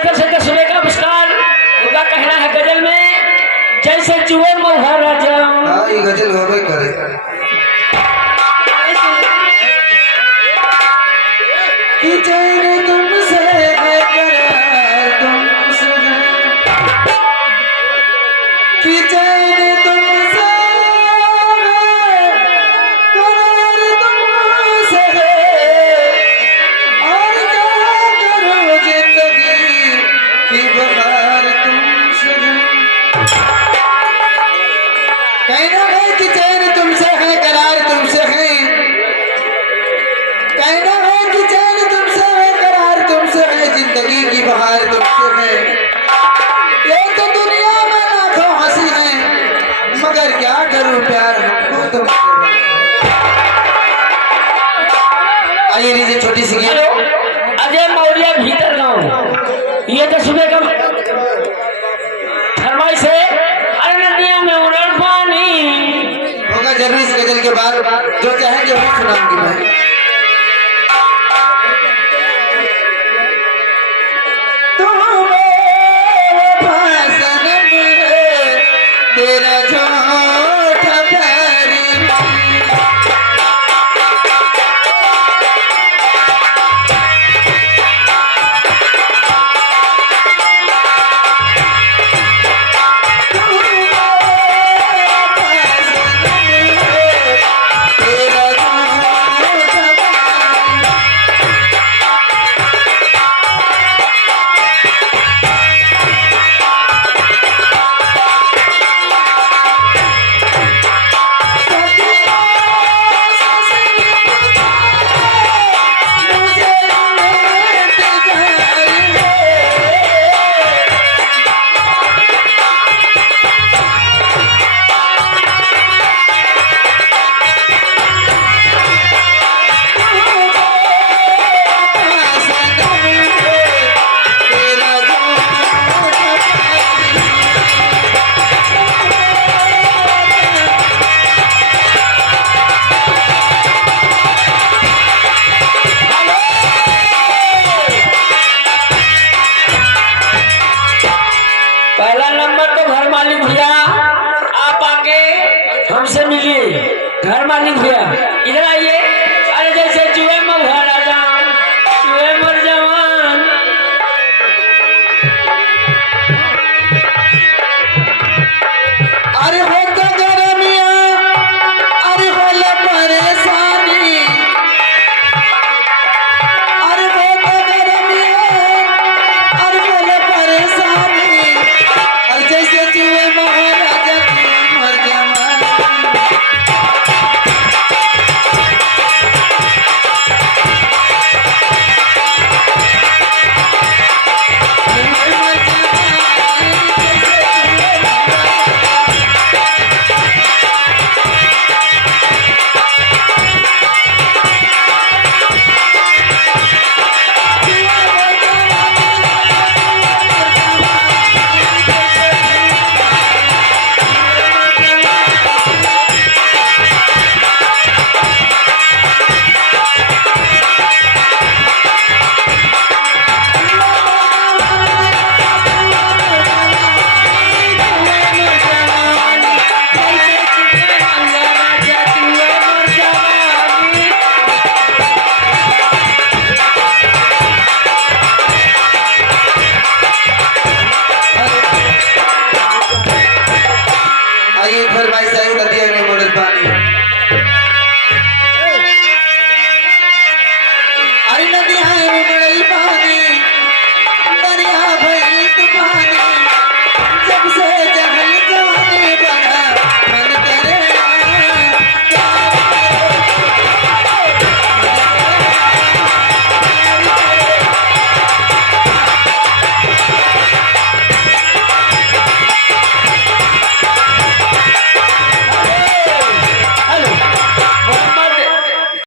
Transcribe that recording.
तो से सुबह का मुस्कान उनका कहना है गजल में जैसे जुए मोहरा जाऊं। हाँ ये गजल होबे करे। कि चैन तुमसे है करार तुमसे है, कि चैन तुमसे है करार तुमसे है, और क्या करूं जिंदगी की बहार तुमसे है। कहना है कि चैन तुमसे है करार तुमसे है, कहना है कि चैन तुमसे है करार तुमसे है, जिंदगी की बहार तुमसे है। ये तो दुनिया में लाखों हंसी है, मगर क्या करूं प्यार हमको तुमसे है। आइए लीजिए छोटी सी गीत। अजय मौर्य भीतर गाँव ये तो सुबह का फरमाइश है। अरे नदिया में उड़न पानी होगा जरूर इस गजल के बाद, जो चाहेंगे वो सुनाऊंगी मैं। तेरा झूठ प्यारी पहला नंबर तो घर मालिक भैया आप आके हमसे मिलिए। घर मालिक भैया इधर आइए।